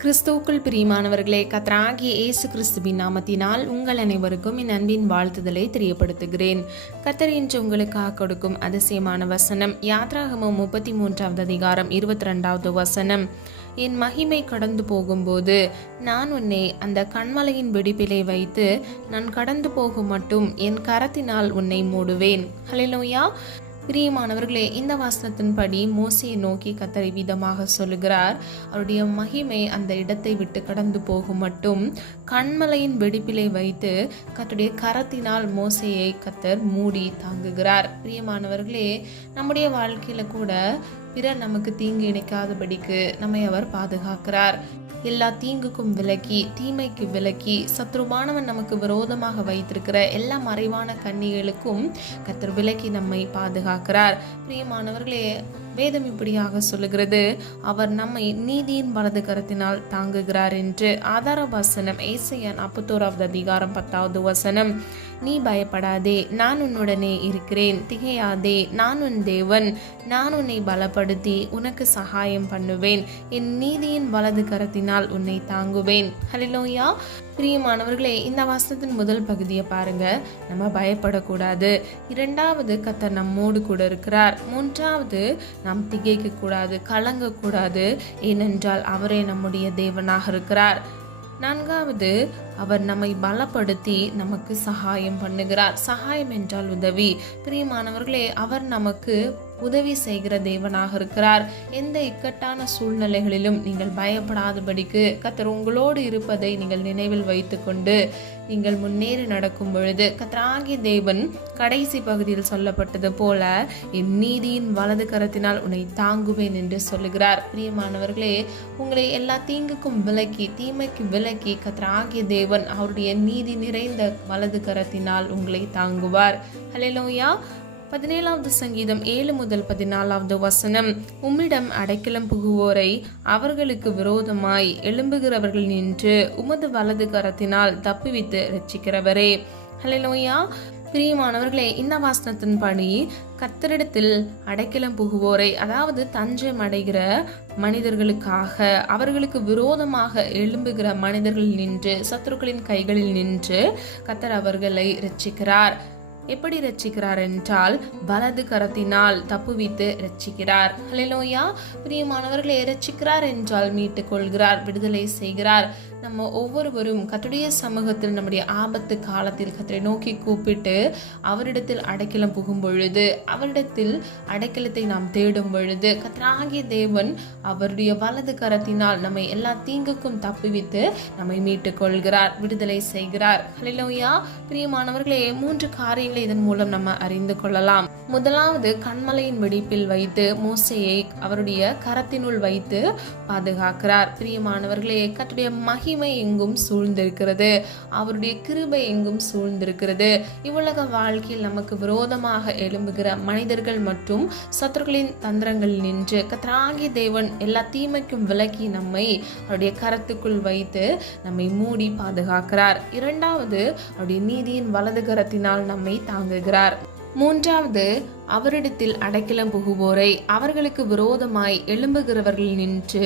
கிறிஸ்துவுக்குள் பிரியமானவர்களே, கர்த்தராகிய இயேசு கிறிஸ்துவின் நாமத்தினால் உங்கள் அனைவருக்கும் என் அன்பின் வாழ்த்துதலை தெரியப்படுத்துகிறேன். கர்த்தர் இன்று உங்களுக்காக கொடுக்கும் அதிசயமான வசனம் யாத்ராகமம் 33வது அதிகாரம் 22வது வசனம். என் மகிமை கடந்து போகும்போது நான் உன்னை அந்த கன்மலையின் வெடிப்பிலே வைத்து நான் கடந்து போகும் மட்டும் என் கரத்தினால் உன்னை மூடுவேன். ஹல்லேலூயா. பிரியமானவர்களே, இந்த வசனத்தின்படி மோசையை நோக்கி கர்த்தர் விதமாக சொல்லுகிறார். அவருடைய மகிமை அந்த இடத்தை விட்டு கடந்து போகும் மட்டும் கன்மலையின் வெடிப்பிலை வைத்து கர்த்தருடைய கரத்தினால் மோசையை கர்த்தர் மூடி தாங்குகிறார். பிரியமானவர்களே, நம்முடைய வாழ்க்கையில கூட பிறர் நமக்கு தீங்கு இணைக்காதபடிக்கு நம்மை அவர் பாதுகாக்கிறார். எல்லா தீங்குக்கும் விலக்கி, தீமைக்கு விலக்கி, சத்ருவானவன் நமக்கு விரோதமாக வைத்திருக்கிற எல்லா மறைவான கண்ணிகளுக்கும் கர்த்தர் விலக்கி நம்மை பாதுகாக்கிறார். பிரியமானவர்களே, வேதம் இப்படியாக சொல்லுகிறது, அவர் நம்மை நீதியின் வலது கரத்தினால் தாங்குகிறார் என்று. ஆதார வசனம் ஏசாயா 41வது அதிகாரம் 10வது வசனம். நீ பயப்படாதே, நான் உன்னுடனே இருக்கிறேன், திகையாதே, நான் உன் தேவன், நான் உன்னை பலப்படுத்தி உனக்கு சகாயம் பண்ணுவேன், என் நீதியின் வலது கரத்தினால் உன்னை தாங்குவேன். ஹல்லேலூயா. பிரியமானவர்களே, இந்த வசனத்தின் முதல் பகுதியை பாருங்க. நம்ம பயப்படக்கூடாது. இரண்டாவது, கர்த்தர் நம்மோடு கூட இருக்கிறார். மூன்றாவது, நாம் திகைக்க கூடாது, கலங்க கூடாது, ஏனென்றால் அவரே நம்முடைய தேவனாக இருக்கிறார். நான்காவது, அவர் நம்மை பலப்படுத்தி நமக்கு சகாயம் பண்ணுகிறார். சகாயம் என்றால் உதவி. பிரியமானவர்களே, அவர் நமக்கு உதவி செய்கிற தேவனாக இருக்கிறார். எந்த இக்கட்டான சூழ்நிலைகளிலும் நீங்கள் பயப்படாதபடிக்கு கர்த்தர் உங்களோடு இருப்பதை நீங்கள் நினைவில் வைத்துக்கொண்டு நீங்கள் முன்னேறி நடக்கும் பொழுது கர்த்தராகிய தேவன் கடைசி பகுதியில் சொல்லப்பட்டது போல என் நீதியின் வலது கரத்தினால் உன்னை தாங்குவேன் என்று சொல்லுகிறார். பிரியமானவர்களே, உங்களை எல்லா தீங்குக்கும் விலக்கி, தீமைக்கு விலக்கி கர்த்தராகிய தேவன் அவருடைய நீதி நிறைந்த வலது கரத்தினால் உங்களை தாங்குவார். ஹல்லேலூயா. 17வது சங்கீதம் 7 முதல் 14வது வசனம். உம்மிடம் அடைக்கலம் புகுவோரை அவர்களுக்கு விரோதமாய் எழும்புகிறவர்கள் நின்று உமது வலது கரத்தினால் தப்புவித்து ரட்சிக்கிறவரே. ஹல்லேலூயா. பிரியமானவர்களே, இந்த வசனத்தின்படி கர்த்தரிடத்தில் அடைக்கலம் புகுவோரை, அதாவது தஞ்சம் அடைகிற மனிதர்களுக்காக அவர்களுக்கு விரோதமாக எழும்புகிற மனிதர்கள் நின்று, சத்துருக்களின் கைகளில் நின்று கர்த்தர் அவர்களை ரட்சிக்கிறார். எப்படி ரட்சிக்கிறார் என்றால் வலது கரத்தினால் தப்புவித்து ரட்சிக்கிறார். ஹல்லேலூயா. பிரியமானவர்களே, ரட்சிக்கிறார் என்றால் மீட்டுக் கொள்கிறார், விடுதலை செய்கிறார். நம்ம ஒவ்வொருவரும் கர்த்தருடைய சமூகத்தில் நம்முடைய ஆபத்து காலத்தில் கர்த்தரை நோக்கி கூப்பிட்டு அவரிடத்தில் அடைக்கலம் புகும் பொழுது, அவரிடத்தில் அடைக்கலத்தை நாம் தேடும் பொழுது கர்த்தராகிய தேவன் அவருடைய வலது கரத்தினால் நம்மை எல்லா தீங்குக்கும் தப்புவித்து நம்மை மீட்டுக் கொள்கிறார், விடுதலை செய்கிறார். ஹல்லேலூயா. பிரியமானவர்களே, 3 காரியங்களை இதன் மூலம் நம்ம அறிந்து கொள்ளலாம். முதலாவது, கன்மலையின் வெடிப்பில் வைத்து மோசையை அவருடைய கரத்தினுள் வைத்து பாதுகாக்கிறார். பிரியமானவர்களே, கர்த்தருடைய மகிமை எங்கும் சூழ்ந்திருக்கிறது, அவருடைய கிருபை எங்கும் சூழ்ந்திருக்கிறது. இவ்வுலக வாழ்க்கையில் நமக்கு விரோதமாக எழும்புகிற மனிதர்கள் மற்றும் சத்துருக்களின் தந்திரங்கள் நின்று கர்த்தராகிய தேவன் எல்லா தீமைக்கும் விலக்கி நம்மை அவருடைய கரத்துக்குள் வைத்து நம்மை மூடி பாதுகாக்கிறார். இரண்டாவது, அவருடைய நீதியின் வலது கரத்தினால் நம்மை தாங்குகிறார். மூன்றாவது, அவரிடத்தில் அடைக்கலம் புகுவோரை அவர்களுக்கு விரோதமாய் எழும்புகிறவர்கள் நின்று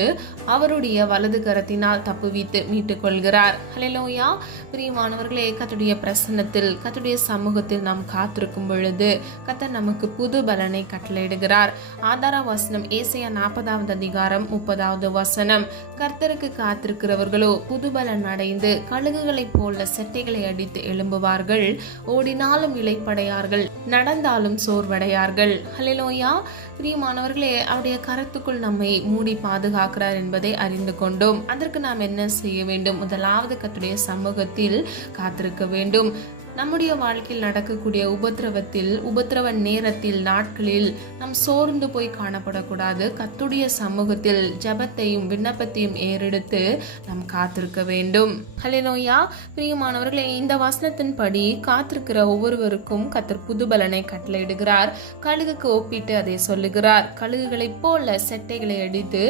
அவருடைய வலது கரத்தினால் தப்புவித்து மீட்டுக் கொள்கிறார். ஹல்லேலூயா. பிரியமானவர்களே, கர்த்தருடைய பிரசன்னத்தில், கர்த்தருடைய சமூகத்தில் நாம் காத்திருக்கும் பொழுது கர்த்தர் நமக்கு புது பலனை கட்டளையிடுகிறார். ஆதார வசனம் ஏசாயா 40வது அதிகாரம் 30வது வசனம். கர்த்தருக்கு காத்திருக்கிறவர்களோ புது பலன் அடைந்து கழுகுகளைப் போல செட்டைகளை அடித்து எழும்புவார்கள், ஓடினாலும் இளைப்படையார்கள், நடந்தாலும் சோர்வடை. ஹல்லேலூயா. பிரியமானவர்களே, அவருடைய கரத்துக்குள் நம்மை மூடி பாதுகாக்கிறார் என்பதை அறிந்து கொண்டோம். அதற்கு நாம் என்ன செய்ய வேண்டும்? முதலாவது, கர்த்தருடைய சமூகத்தில் காத்திருக்க வேண்டும். நம்முடைய வாழ்க்கையில் நடக்கக்கூடிய உபத்திரவ நேரத்தில், நாட்களில் நாம் சோர்ந்து போய் காணப்படக்கூடாது. கர்த்தருடைய சமூகத்தில் ஜெபத்தையும் விண்ணப்பத்தையும் ஏறெடுத்து நாம் காத்திருக்க வேண்டும். ஹல்லேலூயா. பிரியமானவர்களே, இந்த வசனத்தின்படி காத்திருக்கிற ஒவ்வொருவருக்கும் கர்த்தர் புது பலனை கட்டளையிடுகிறார். கழுகுக்கு ஒப்பிட்டு அதை சொல்லுகிறார். கழுகுகளைப் போல செட்டைகளை அடித்து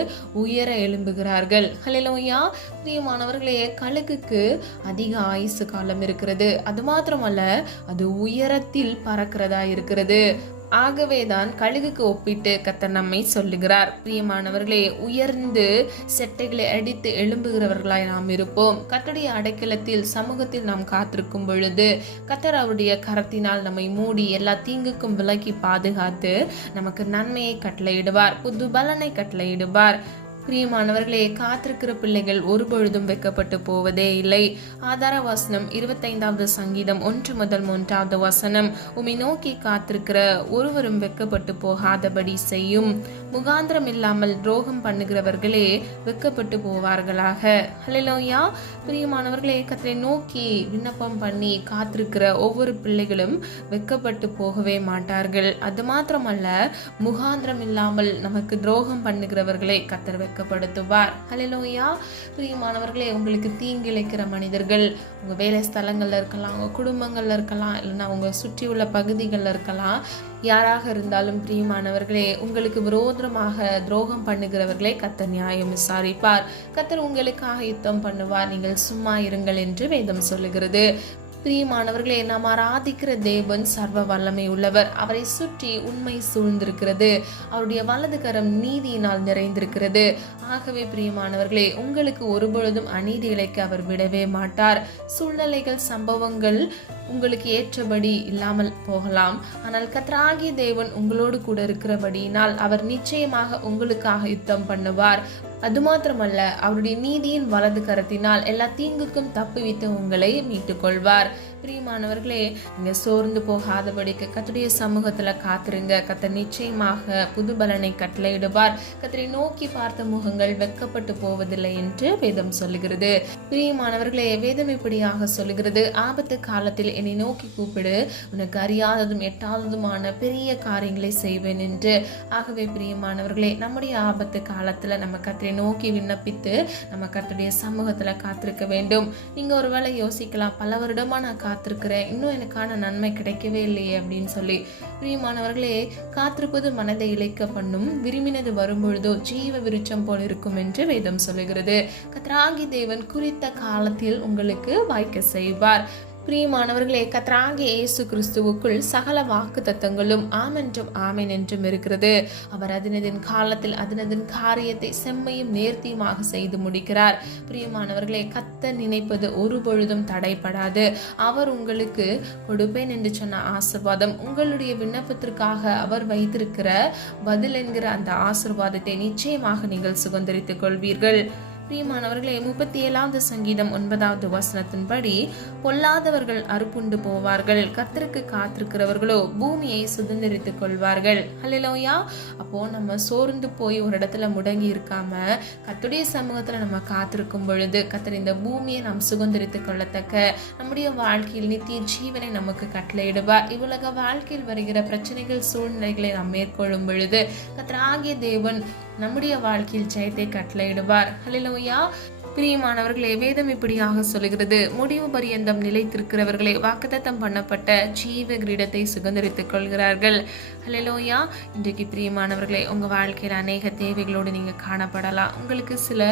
உயர எழும்புகிறார்கள். ஹல்லேலூயா. பிரியமானவர்களே, கழுகுக்கு அதிக ஆயுசு காலம் இருக்கிறது. அது மாத்திரம் அது உயரத்தில் பறக்கிறதா இருக்கிறது. ஆகவேதான் கழுகுக்கு ஒப்பிட்டு கர்த்தர் நம்மை சொல்லுகிறார். பிரியமானவர்களே, உயர்ந்து செட்டைகளை அடித்து எழும்புகிறவர்களாய் நாம் இருப்போம். கர்த்தருடைய அடைக்கலத்தில் சமூகத்தில் நாம் காத்திருக்கும் பொழுது கர்த்தர் அவருடைய கரத்தினால் நம்மை மூடி எல்லா தீங்குக்கும் விலக்கி பாதுகாத்து நமக்கு நன்மையை கட்டளையிடுவார், புது பலனை கட்டளையிடுவார். பிரியமானவர்களே, காத்திருக்கிற பிள்ளைகள் ஒரு பொழுதும் வெட்கப்பட்டு போவதே இல்லை. ஆதார வசனம் 25வது சங்கீதம் 1 முதல் 3வது வசனம், உம்மை நோக்கி காத்திருக்கிற ஒருவரும் வெட்கப்பட்டு போகாதபடி செய்யும். முகாந்திரம் இல்லாமல் துரோகம் பண்ணுகிறவர்களே வெட்கப்பட்டு போவார்களாக. ஹல்லேலூயா. பிரியமானவர்களே, கர்த்தரை நோக்கி விண்ணப்பம் பண்ணி காத்திருக்கிற ஒவ்வொரு பிள்ளைகளும் வெட்கப்பட்டு போகவே மாட்டார்கள். அது மாத்திரமல்ல, முகாந்திரம் இல்லாமல் நமக்கு துரோகம் பண்ணுகிறவர்களை கர்த்தர் வெட்கப்படுத்துவார். ஹல்லேலூயா. பிரியமானவர்களே, உங்களுக்கு தீங்கிழைக்கிற மனிதர்கள் உங்க வேலை ஸ்தலங்கள்ல இருக்கலாம், உங்க குடும்பங்கள்ல இருக்கலாம், இல்லைன்னா உங்க சுற்றியுள்ள பகுதிகளில் இருக்கலாம். யாராக இருந்தாலும் பிரியமானவர்களே, உங்களுக்கு விரோதமாக துரோகம் பண்ணுகிறவர்களை கர்த்தர் நியாயம் விசாரிப்பார். கர்த்தர் உங்களுக்காக யுத்தம் பண்ணுவார். நீங்கள் சும்மா இருங்கள் என்று வேதம் சொல்லுகிறது. பிரியமானவர்களே, நாம் ஆராதிக்கிற தேவன் சர்வ வல்லமை உள்ளவர். அவரை சுற்றி உண்மை சூழ்ந்திருக்கிறது. அவருடைய வலது கரம் நீதியினால் நிறைந்திருக்கிறது. ஆகவே பிரியமானவர்களே, உங்களுக்கு ஒருபொழுதும் அநீதி இழைக்க அவர் விடவே மாட்டார். சூழ்நிலைகள், சம்பவங்கள் உங்களுக்கு ஏற்றபடி இல்லாமல் போகலாம். ஆனால் கர்த்தராகிய தேவன் உங்களோடு கூட இருக்கிறபடியினால் அவர் நிச்சயமாக உங்களுக்காக யுத்தம் பண்ணுவார். அது மாத்திரமல்ல, அவருடைய நீதியின் வலது கரத்தினால் எல்லா தீங்குக்கும் தப்புவித்து உங்களை மீட்டுக் கொள்வார். பிரியமானவர்களே, நீங்க சோர்ந்து போகாதபடிக்கு கர்த்தருடைய சமூகத்துல காத்திருங்க. கர்த்தர் நிச்சயமாக புது பலனை கட்டளையிடுவார். கர்த்தரை நோக்கி பார்த்த முகங்கள் வெட்கப்பட்டு போவதில்லை என்று வேதம் சொல்லுகிறது. பிரியமானவர்களே, வேதம் இப்படியாக சொல்லுகிறது, ஆபத்து காலத்தில் என்னை நோக்கி கூப்பிடு, உனக்கு அறியாததும் எட்டாததுமான பெரிய காரியங்களை செய்வேன் என்று. ஆகவே பிரியமானவர்களே, நம்முடைய ஆபத்து காலத்துல நம்ம கர்த்தரை நோக்கி விண்ணப்பித்து நம்ம கர்த்தருடைய சமூகத்துல காத்திருக்க வேண்டும். நீங்க ஒருவேளை யோசிக்கலாம், பல வருடமா நான் காத்திருக்கிறேன், இன்னும் எனக்கான நன்மை கிடைக்கவே இல்லையே அப்படின்னு சொல்லி. பிரியமானவர்களே, காத்திருப்பது மனதை இழைக்க பண்ணும், விரும்பினது வரும்பொழுதோ ஜீவ விருட்சம் போல் இருக்கும் என்று வேதம் சொல்லுகிறது. கர்த்தராகிய தேவன் குறித்த காலத்தில் உங்களுக்கு வாய்க்க செய்வார். பிரியமானவர்களே, கர்த்தராகிய இயேசு கிறிஸ்துவுக்குள் சகல வாக்கு தத்தங்களும் ஆமென்றும் ஆமென் என்றும் இருக்கிறது. அவர் அதினதின் காலத்தில் அதினதின் காரியத்தை செம்மையும் நேர்த்தியுமாக செய்து முடிக்கிறார். பிரியமானவர்களே, கர்த்தர் நினைப்பது ஒரு பொழுதும் தடைப்படாது. அவர் உங்களுக்கு கொடுப்பேன் என்று சொன்ன ஆசீர்வாதம், உங்களுடைய விண்ணப்பத்திற்காக அவர் வைத்திருக்கிற பதில் என்கிற அந்த ஆசீர்வாதத்தை நிச்சயமாக நீங்கள் சுதந்திரித்துக் கொள்வீர்கள். பிரியமானவர்களே, 37வது சங்கீதம் 9வது வசனத்தின்படி, பொல்லாதவர்கள் அறுப்புண்டு போவார்கள், கர்த்தருக்கு காத்திருக்கிறவர்களோ பூமியை சுதந்திரித்துக் கொள்வார்கள். ஹல்லேலூயா. அப்போ நம்ம சோர்ந்து போய் ஒரு இடத்துல முடங்கி இருக்காம கர்த்தருடைய சமூகத்துல நம்ம காத்திருக்கும் பொழுது கர்த்தர் இந்த பூமியை நாம் சுதந்திரித்துக் கொள்ளத்தக்க நம்முடைய வாழ்க்கையில் நித்திய ஜீவனை நமக்கு கட்டளையிடுவார். இவ்வுலக வாழ்க்கையில் வருகிற பிரச்சனைகள், சூழ்நிலைகளை நாம் மேற்கொள்ளும் பொழுது கர்த்தராகிய தேவன் நம்முடைய வாழ்க்கையில் ஜெயத்தை கட்டளையிடுவார். ஹல்லேலூயா. பிரியமானவர்களே, வேதம் இப்படியாக சொல்லுகிறது, முடிவு பரியந்தம் நிலைத்திருக்கிறவர்களே வாக்குத்தத்தம் பண்ணப்பட்ட ஜீவ கிரீடத்தை சுதந்திரித்துக் கொள்கிறார்கள். ஹல்லேலூயா. இன்றைக்கு பிரியமானவர்களே, உங்க வாழ்க்கையில் அநேக தேவைகளோடு நீங்க காணப்படலாம். உங்களுக்கு சில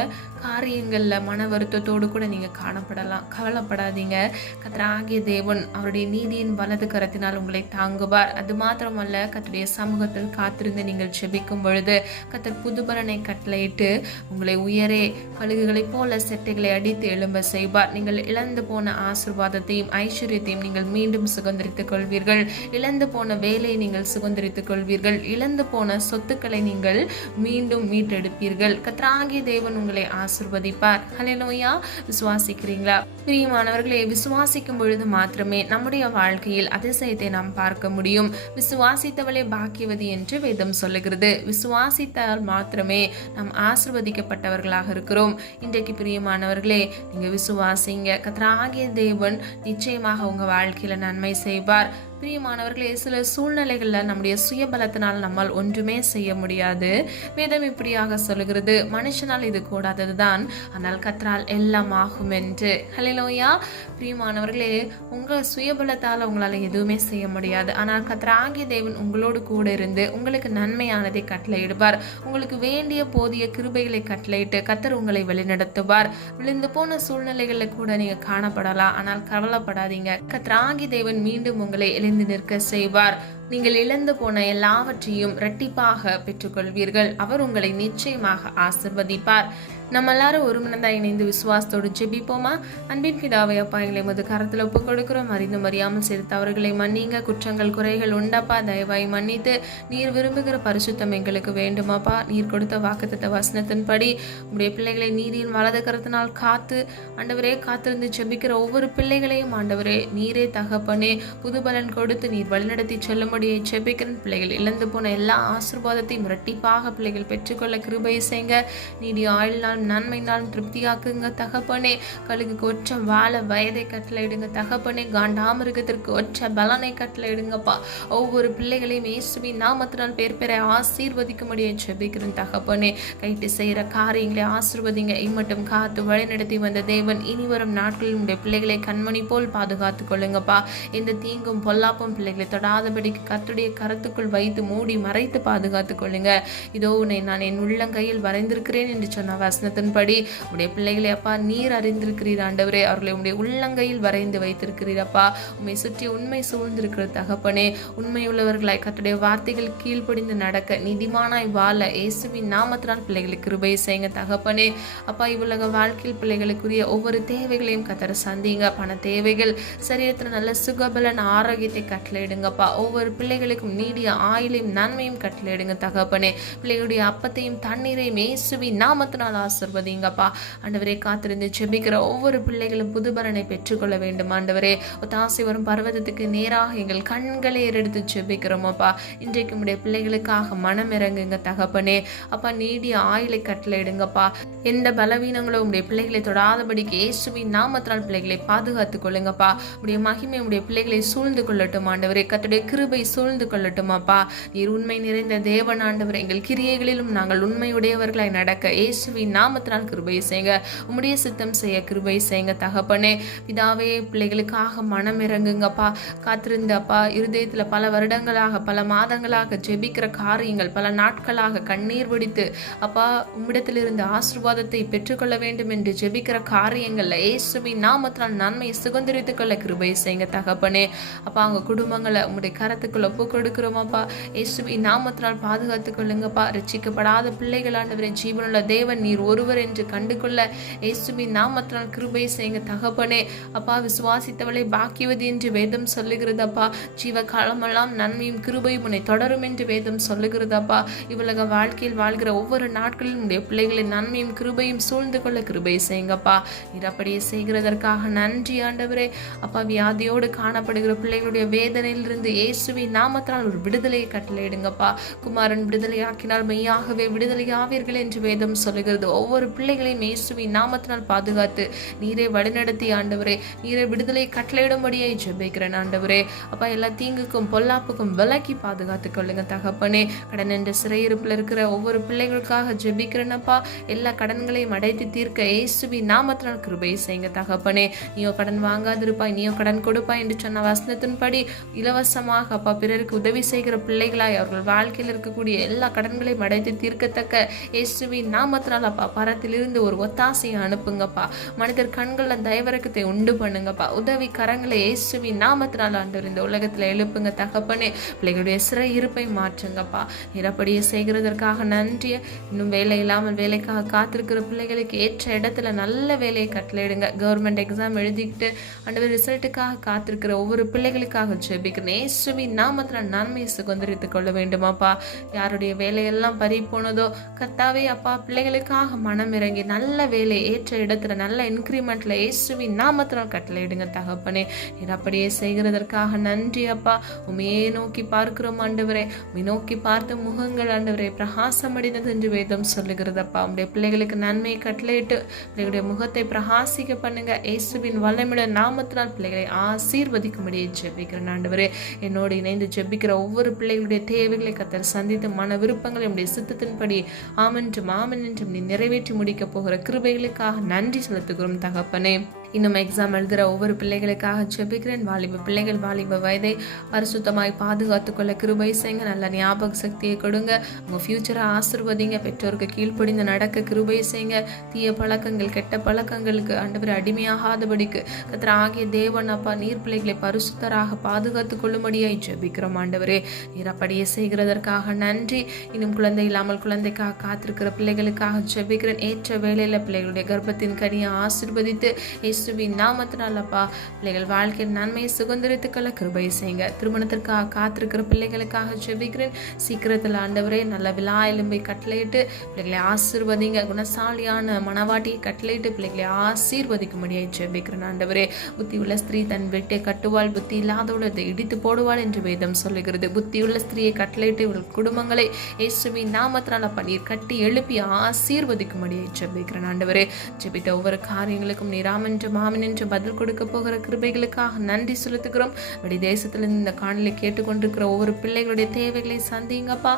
காரியங்கள்ல மன வருத்தத்தோடு கூட நீங்க காணப்படலாம். கவலைப்படாதீங்க. கர்த்தராகிய தேவன் அவருடைய நீதியின் வலது கரத்தினால் உங்களை தாங்குவார். அது மாத்திரமல்ல, கர்த்தருடைய சமூகத்தில் காத்திருந்து நீங்கள் ஜெபிக்கும் பொழுது கர்த்தர் புது பலனை கட்டளையிட்டு உங்களை உயரே கழுகுகளை போல செட்டைகளை அடித்து எழும்ப செய்வார். நீங்கள் இழந்து போன ஆசீர்வாதத்தையும் ஐஸ்வர்யத்தையும் நீங்கள் மீண்டும் சுதந்திரித்துக் கொள்வீர்கள். இழந்து போன வேலையை நீங்கள் சுதந்திரித்துக் கொள்வீர்கள். இழந்து போன சொத்துக்களை நீங்கள் மீண்டும் மீட்டெடுப்பீர்கள். கர்த்தராகிய தேவன் உங்களை ஆசீர்வதிப்பார். ஹல்லேலூயா. விசுவாசிக்கிறீங்களா? பிரியமானவர்களே, விசுவாசிக்கும் பொழுது மாத்திரமே நம்முடைய வாழ்க்கையில் அதிசயத்தை நாம் பார்க்க முடியும். விசுவாசித்தவளே பாக்கியவதி என்று வேதம் சொல்லுகிறது. விசுவாசித்தால் மாத்திரமே நாம் ஆசீர்வதிக்கப்பட்டவர்களாக இருக்கிறோம். இன்றைக்கு பிரியமானவர்களே, நீங்க விசுவாசிங்க. கர்த்தராகிய தேவன் நிச்சயமாக உங்க வாழ்க்கையில நன்மை செய்வார். பிரியமானவர்களே, சில சூழ்நிலைகள்ல நம்முடைய சுயபலத்தினால் நம்மால் ஒன்றுமே செய்ய முடியாது. வேதம் இப்படியாக சொல்லுகிறது, மனுஷனால் இது கூடாததுதான், ஆனால் கர்த்தரால் எல்லாம் ஆகும் என்று. ஹல்லேலூயா. பிரியமானவர்களே, உங்க சுயபலத்தால் உங்களால எதுவுமே செய்ய முடியாது. ஆனால் கர்த்தராகிய தேவன் உங்களோடு கூட இருந்து உங்களுக்கு நன்மையானதை கட்டளையிடுவார். உங்களுக்கு வேண்டிய போதிய கிருபைகளை கட்டளையிட்டு கர்த்தர் உங்களை வழிநடத்துவார். விழுந்து போன சூழ்நிலைகள்ல கூட நீங்க காணப்படலாம், ஆனால் கவலைப்படாதீங்க. கர்த்தராகிய தேவன் மீண்டும் உங்களை எழுந்து நிற்க செய்வார். நீங்கள் இழந்து போன எல்லாவற்றையும் இரட்டிப்பாக பெற்றுக்கொள்வீர்கள். அவர் உங்களை நிச்சயமாக ஆசிர்வதிப்பார். நம்ம எல்லாரும் ஒரு மனதாக இணைந்து விசுவாசத்தோடு ஜெபிப்போமா? அன்பின் பிதாவை அப்பா, எங்களை மது கரத்தில் ஒப்புக் கொடுக்கிறோம். அறிந்தும் அறியாமல் செய்த தவறுகளை மன்னிங்க. குற்றங்கள் குறைகள் உண்டப்பா, தயவாய் மன்னித்து நீர் விரும்புகிற பரிசுத்தம் எங்களுக்கு வேண்டுமாப்பா. நீர் கொடுத்த வாக்குத்தத்த வசனத்தின்படி உடைய பிள்ளைகளை நீரின் வலது கரத்தினால் காத்து ஆண்டவரே காத்திருந்து ஜெபிக்கிற ஒவ்வொரு பிள்ளைகளையும் ஆண்டவரே நீரே தகப்பனே புதுபலன் கொடுத்து நீர் வழிநடத்தி செல்லும்படியை ஜெபிக்கிற பிள்ளைகள் இழந்து போன எல்லா ஆசீர்வாதத்தையும் இரட்டிப்பாக பிள்ளைகள் பெற்றுக்கொள்ள கிருபை செய்ங்க. நீடி ஆயுள் நன்மையினாலும் திருப்தியாக்குங்க தகப்பனே. கழுகுக்கு ஒற்ற வாழ வயதை கட்டளையிடுங்க தகப்பனே. காண்டாமிருகத்திற்கு ஒற்ற பலனை கட்டளையிடுங்கப்பா. ஒவ்வொரு பிள்ளைகளையும் இயேசுவின் நாமத்தினால் பேர் பெற ஆசீர்வதிக்கும்படியை ஜெபிக்கிறேன் தகப்பனே. கைட்டு செய்கிற காரியங்களை ஆசீர்வதிங்க. இம்மட்டும் காத்து வழிநடத்தி வந்த தேவன் இனி வரும் நாட்களில் உடைய பிள்ளைகளை கண்மணி போல் பாதுகாத்து கொள்ளுங்கப்பா. எந்த தீங்கும் பொல்லாப்பும் பிள்ளைகளை தொடாதபடிக்கு கர்த்தருடைய கரத்துக்குள் வைத்து மூடி மறைத்து பாதுகாத்து கொள்ளுங்க. இதோ உன்னை நான் என் உள்ளங்கையில் வரைந்திருக்கிறேன் என்று சொன்ன வசனத்தின்படி உடைய பிள்ளைகளை அப்பா நீர் அறிந்திருக்கிறீர் ஆண்டவரே. அவர்களை உடைய உள்ளங்கையில் வரைந்து வைத்திருக்கிறீரப்பா. உண்மை சுற்றி உண்மை சூழ்ந்திருக்கிற தகப்பனே. உண்மை உள்ளவர்களாய் கர்த்தருடைய வார்த்தைகள் கீழ்ப்படிந்து நடக்க நீதிமானாய் வாழ இயேசுவின் நாமத்தினால் பிள்ளைகளுக்கு கிருபை செய்யுங்க தகப்பனே. அப்பா, இவ்வுலக வாழ்க்கையில் பிள்ளைகளுக்குரிய ஒவ்வொரு தேவைகளையும் கர்த்தர் சந்திங்க. பண தேவைகள், சரீரத்தில் நல்ல சுகபலன் ஆரோக்கியத்தை கட்டளையிடுங்கப்பா. ஒவ்வொரு பிள்ளைகளுக்கும் நீடிய ஆயுளையும் நன்மையும் கட்டளையிடுங்க தகப்பனே. பிள்ளைகளுடைய அப்பத்தையும் தண்ணீரையும் இயேசுவின் நாமத்தினால் ஆசீர்வதிங்கப்பா. ஆண்டவரே, காத்திருந்து ஜெபிக்கிற ஒவ்வொரு பிள்ளைகளும் புதுபலனை பெற்றுக்கொள்ள வேண்டும் ஆண்டவரே. ஒத்தாசை வரும் பர்வதத்துக்கு நேராக எங்கள் கண்களை ஏறெடுத்து ஜெபிக்கிறோமப்பா. இன்றைக்கு உடைய பிள்ளைகளுக்காக மனம் இறங்குங்க தகப்பனே. அப்பா, நீடிய ஆயுளை கட்டளையிடுங்கப்பா. எந்த பலவீனங்களும் உடைய பிள்ளைகளை தொடாதபடிக்கு இயேசுவின் நாமத்தினால் பிள்ளைகளை பாதுகாத்துக் கொள்ளுங்கப்பா. உடைய மகிமை உடைய பிள்ளைகளை சூழ்ந்து கொள்ளட்டும் ஆண்டவரே. கர்த்தருடைய கிருபை சூழ்ந்து கொள்ளட்டும் அப்பா. நீர் உண்மை நிறைந்த தேவன் ஆண்டவரே. எங்கள் கிரியைகளிலும் நாங்கள் உண்மையுடையவர்களாய் நடக்க இயேசுவின் நாமத்தினால் கிருபை செய்யுங்க. உம்முடைய சித்தம் செய்ய கிருபை செய்யுங்க தகப்பனே. பிதாவே, பிள்ளைகளுக்காக மனம் இறங்குங்கப்பா. காத்திருந்தப்பா, இருதயத்துல பல வருடங்களாக பல மாதங்களாக ஜெபிக்கிற காரியங்கள், பல நாட்களாக கண்ணீர் வடித்து அப்பா உம்மிடத்திலிருந்து ஆசீர்வாதத்தை பெற்றுக்கொள்ள வேண்டும் என்று ஜெபிக்கிற காரியங்கள்ல இயேசுவின் நாமத்தினால் நன்மை சுதந்திரித்துக் கொள்ள கிருபை செய்யுங்க தகப்பனே. அப்பா, அவங்க குடும்பங்களை உம்முடைய கரத்துக்குள்ள ஒப்பு கொடுக்கிறோமாப்பா. இயேசுவின் நாமத்தினால் பாதுகாத்துக் கொள்ளுங்கப்பா. ரட்சிக்கப்படாத பிள்ளைகள் ஆண்டவரே, ஜீவனுள்ள தேவன் நீர் ஒருவர் என்று கண்டுகொள்ள இயேசுவின் நாமத்தினால் கிருபை செய்யுங்க தகப்பனே. அப்பா, விசுவாசித்தவளை பாக்கியவது என்று வேதம் சொல்லுகிறதப்பா. ஜீவ காலமெல்லாம் நன்மையும் கிருபையும் உன்னை தொடரும் என்று வேதம் சொல்லுகிறதப்பா. இவ்வுலக வாழ்க்கையில் வாழ்கிற ஒவ்வொரு நாட்களிலும் உடைய பிள்ளைகளின் நன்மையும் கிருபையும் சூழ்ந்து கொள்ள கிருபை செய்யுங்கப்பா. நீர் அப்படியே செய்கிறதற்காக நன்றி ஆண்டவரே. அப்பா, வியாதியோடு காணப்படுகிற பிள்ளைகளுடைய வேதனையிலிருந்து இயேசுவின் நாமத்தினால் ஒரு விடுதலையை கட்டளையிடுங்கப்பா. குமாரன் விடுதலையாக்கினால் மெய்யாகவே விடுதலையாவீர்கள் என்று வேதம் சொல்லுகிறது. ஒவ்வொரு பிள்ளைகளையும் இயேசுவின் நாமத்தினால் பாதுகாத்து நீரே வழிநடத்தி ஆண்டவரே, நீரே விடுதலை கட்டளையிடும்படியை ஜெபிக்கிறேன் ஆண்டவரே. அப்பா, எல்லா தீங்குக்கும் பொல்லாப்புக்கும் விலக்கி பாதுகாத்துக் கொள்ளுங்க தகப்பனே. கடன் என்ற சிறையிருப்பில் இருக்கிற ஒவ்வொரு பிள்ளைகளுக்காக ஜெபிக்கிறேனப்பா. எல்லா கடன்களையும் அடைத்து தீர்க்க இயேசுவின் நாமத்தினால் கிருபை செய்யுங்க தகப்பனே. நீயோ கடன் வாங்காதிருப்பாய், நீயோ கடன் கொடுப்பாய் என்று சொன்ன வசனத்தின்படி இலவசமாக அப்பா பிறருக்கு உதவி செய்கிற பிள்ளைகளாய் அவர்கள் வாழ்க்கையில் இருக்கக்கூடிய எல்லா கடன்களையும் அடைத்து தீர்க்கத்தக்க இயேசுவின் நாமத்தினால் அப்பா பரத்திலிருந்து ஒரு ஒத்தாசையை அனுப்புங்கப்பா. மனிதர் கண்களில் தயவரக்கத்தை உண்டு பண்ணுங்கப்பா. உதவி கரங்களை இயேசுவின் நாமத்தினால் ஆண்டவர் இந்த உலகத்தில் எழுப்புங்க தகப்பனே. பிள்ளைகளுடைய சிறை இருப்பை மாற்றுங்கப்பா. நிறப்படியே செய்கிறதற்காக நன்றிய. இன்னும் வேலை இல்லாமல் வேலைக்காக காத்திருக்கிற பிள்ளைகளுக்கு ஏற்ற இடத்துல நல்ல வேலையை கட்டளையிடுங்க. கவர்மெண்ட் எக்ஸாம் எழுதிக்கிட்டு ஆண்டவர் ரிசல்ட்டுக்காக காத்திருக்கிற ஒவ்வொரு பிள்ளைகளுக்காக ஜெபிக்கிறேன். இயேசுவின் நாமத்தினால் நன்மையை சுதந்திரித்துக் கொள்ள வேண்டுமாப்பா. யாருடைய வேலையெல்லாம் பறி போனதோ கர்த்தாவே அப்பா, பிள்ளைகளுக்காக மனம் இறங்கி நல்ல வேலை ஏற்ற இடத்துல நல்ல இன்கிரிமெண்ட்ல இயேசுவின் நாமத்தினால் கட்டளையிடுங்க தகப்பனே. நீர் அப்படியே செய்கிறதற்காக நன்றி அப்பா. உமையே நோக்கி பார்க்கிறோம் ஆண்டவரே. உமை நோக்கி பார்த்த முகங்கள் ஆண்டவரே பிரகாசம் அடைந்தது என்று வேதம் சொல்லுகிறதப்பா. உடைய பிள்ளைகளுக்கு நன்மையை கட்டளையிட்டு பிள்ளைகளுடைய முகத்தை பிரகாசிக்க பண்ணுங்க. இயேசுவின் வல்லமையுள்ள நாமத்தினால் பிள்ளைகளை ஆசீர்வதிக்கும்படியே ஜெபிக்கிறேன் ஆண்டவரே. என்னோடு இணைந்து ஜெபிக்கிற ஒவ்வொரு பிள்ளைகளுடைய தேவைகளை கர்த்தர் சந்தித்து மன விருப்பங்களை உடைய சித்தத்தின்படி ஆமென்றும் ஆமென் என்றும் நீ நிறைவேற்றி முடிக்க போகிற கிருபைகளுக்காக நன்றி செலுத்துகிறோம் தகப்பனே. இன்னும் எக்ஸாம் எழுதுகிற ஒவ்வொரு பிள்ளைகளுக்காக ஜெபிக்கிறேன். வாலிப பிள்ளைகள் வாலிப வயதை பரிசுத்தமாய் பாதுகாத்துக்கொள்ள கிருபை செய்யுங்க. நல்ல ஞாபக சக்தியை கொடுங்க. உங்கள் ஃப்யூச்சரை ஆசிர்வதிங்க. பெற்றோருக்கு கீழ்ப்படிந்து நடக்க கிருபை செய்யுங்க. தீய பழக்கங்கள் கெட்ட பழக்கங்களுக்கு ஆண்டவர் அடிமையாகாதபடிக்கு கர்த்தர் ஆகிய தேவன் அப்பா நீர் பிள்ளைகளை பரிசுத்தராக பாதுகாத்து கொள்ளும்படியாய் ஜெபிக்கிறோம் ஆண்டவரே. நீர் அப்படியே செய்கிறதற்காக நன்றி. இன்னும் குழந்தை இல்லாமல் குழந்தைக்காக காத்திருக்கிற பிள்ளைகளுக்காக ஜெபிக்கிறேன். ஏற்ற வேளையில் பிள்ளைகளுடைய கர்ப்பத்தின் கனியை ஆசீர்வதித்து இயேசுவின் நாமத்தினால் அப்பா பிள்ளைகள் வாழ்க்கையின் நன்மையை சுதந்திரத்துக்களை கிருபை செய்யுங்க. திருமணத்திற்காக காத்திருக்கிற பிள்ளைகளுக்காக ஜெபிக்கிறேன். சீக்கிரத்தில் ஆண்டவரே நல்ல விழா எலும்பை கட்டளையிட்டு பிள்ளைகளை ஆசீர்வதிங்க. குணசாலியான மனவாட்டியை கட்டளையிட்டு பிள்ளைகளை ஆசீர்வதிக்கும்படியாய் ஜெபிக்கிறேன் ஆண்டவரே. புத்தியுள்ள ஸ்திரீ தன் வீட்டை கட்டுவாள், புத்தி இல்லாதவள் அதை இடித்து போடுவாள் என்று வேதம் சொல்லுகிறது. புத்தியுள்ள ஸ்திரீயை கட்டளையிட்டு இவர்கள் குடும்பங்களை இயேசுவின் நாமத்தினால் அப்பா நீர் கட்டி எழுப்பி ஆசீர்வதிக்கும்படியாய் ஜெபிக்கிறேன் ஆண்டவரே. ஜெபித்த ஒவ்வொரு காரியங்களுக்கும் நீராமென்று மாமினின்று பதில் கொடுக்க போகிற கிருபைகளுக்காக நன்றி செலுத்துகிறோம். வெளி தேசத்திலிருந்து இந்த காணொலியை கேட்டுக்கொண்டிருக்கிற ஒவ்வொரு பிள்ளைகளுடைய தேவைகளை சந்திங்கப்பா.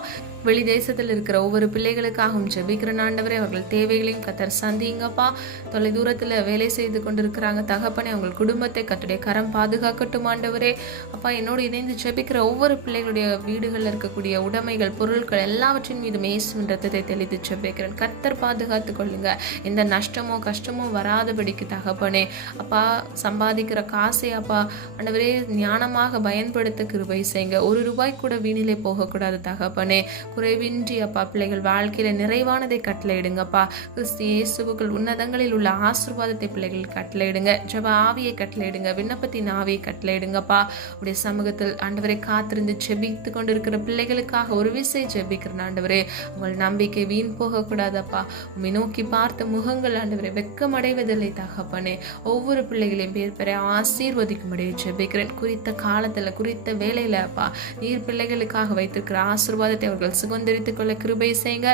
வெளி தேசத்தில் இருக்கிற ஒவ்வொரு பிள்ளைகளுக்காகவும் ஜெபிக்கிற ஆண்டவரே, அவர்கள் தேவைகளையும் கர்த்தர் சந்திங்கப்பா. தொலை தூரத்தில் வேலை செய்து கொண்டிருக்கிறாங்க தகப்பனே, அவங்கள் குடும்பத்தை கர்த்தருடைய கரம் பாதுகாக்கட்டும் ஆண்டவரே. அப்பா என்னோடு இணைந்து ஜெபிக்கிற ஒவ்வொரு பிள்ளைகளுடைய வீடுகளில் இருக்கக்கூடிய உடைமைகள் பொருட்கள் எல்லாவற்றின் மீதும் இயேசுவின் ரத்தத்தை தெளித்து ஜெபிக்கிறேன். கர்த்தர் பாதுகாத்து கொள்ளுங்க. எந்த நஷ்டமோ கஷ்டமோ வராதபடிக்கு தகப்பனே அப்பா சம்பாதிக்கிற காசை அப்பா ஆண்டவரே ஞானமாக பயன்படுத்த கிருபை செய்யுங்க. ஒரு ரூபாய் கூட வீணிலே போகக்கூடாது தகப்பனே. குறைவின்றி அப்பா பிள்ளைகள் வாழ்க்கையில நிறைவானதை கட்டளையிடுங்கப்பா. கிறிஸ்து இயேசுவுக்குள் உன்னதங்களில் உள்ள ஆசீர்வாதத்தை பிள்ளைகள் கட்டளையிடுங்க. ஜெப ஆவியை கட்டளையிடுங்க. விண்ணப்பத்தின் ஆவியை கட்டளையிடுங்கப்பா. உடைய சமூகத்தில் ஆண்டவரை காத்திருந்து ஜெபித்து கொண்டிருக்கிற பிள்ளைகளுக்காக ஒரு விசை ஜெபிக்கிறேன் ஆண்டவரே. உங்கள் நம்பிக்கை வீண் போகக்கூடாதப்பா. உம்மை நோக்கி பார்த்த முகங்கள் ஆண்டவரை வெக்கமடைவதில்லை தகப்பனே. ஒவ்வொரு பிள்ளைகளையும் பேர் பெற ஆசீர்வதிக்கும்படியே ஜெபிக்கிறேன். குறித்த காலத்துல குறித்த வேலையில அப்பா நீர் பிள்ளைகளுக்காக வைத்திருக்கிற ஆசீர்வாதத்தை அவர்கள் சுதந்திரித்துக் கொள்ள கிருபை செய்யுங்க.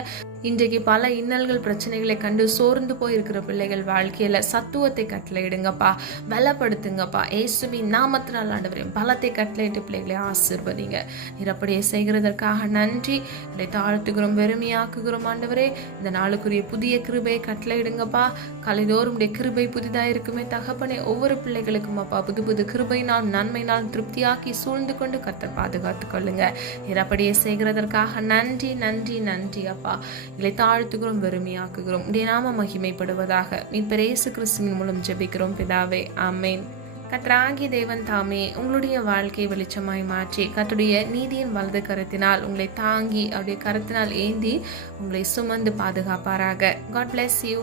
இன்றைக்கு பல இன்னல்கள் பிரச்சனைகளை கண்டு சோர்ந்து போயிருக்கிற பிள்ளைகள் வாழ்க்கையில சத்துவத்தை கட்டளையிடுங்கப்பா. பலப்படுத்துங்கப்பா. இயேசுவின் நாமத்தினால் ஆண்டவரே பலத்தை கட்டளையிட்டு பிள்ளைகளை ஆசீர்வதிங்க. நீர் அப்படியே செய்கிறதற்காக நன்றி. இதை தாழ்த்துகிறோம், வெறுமையாக்குகிறோம் ஆண்டவரே. இந்த நாளுக்குரிய புதிய கிருபையை கட்டளையிடுங்கப்பா. கலைதோறும் கிருபை புதிதாக இருக்குமே தகப்பனே. ஒவ்வொரு பிள்ளைகளுக்கும் அப்பா புது புது கிருபையினால் நன்மையினால் திருப்தியாக்கி சூழ்ந்து கொண்டு கர்த்தர் பாதுகாத்து கொள்ளுங்க. நீர் அப்படியே செய்கிறதற்காக நன்றி நன்றி நன்றி அப்பா. இதை தாழ்த்துகிறோம், வெறுமையாக்குகிறோம். உடைய நாம மகிமைப்படுவதாக. நீ இயேசு கிறிஸ்துவின் மூலம் ஜெபிக்கிறோம் பிதாவே, ஆமேன். கர்த்தராகிய தேவன் தாமே உங்களுடைய வாழ்க்கை வெளிச்சமாய் மாற்றி கர்த்தருடைய நீதியின் வலது கரத்தினால் உங்களை தாங்கி அவருடைய கரத்தினால் ஏந்தி உங்களை சுமந்து பாதுகாப்பாராக. God bless you.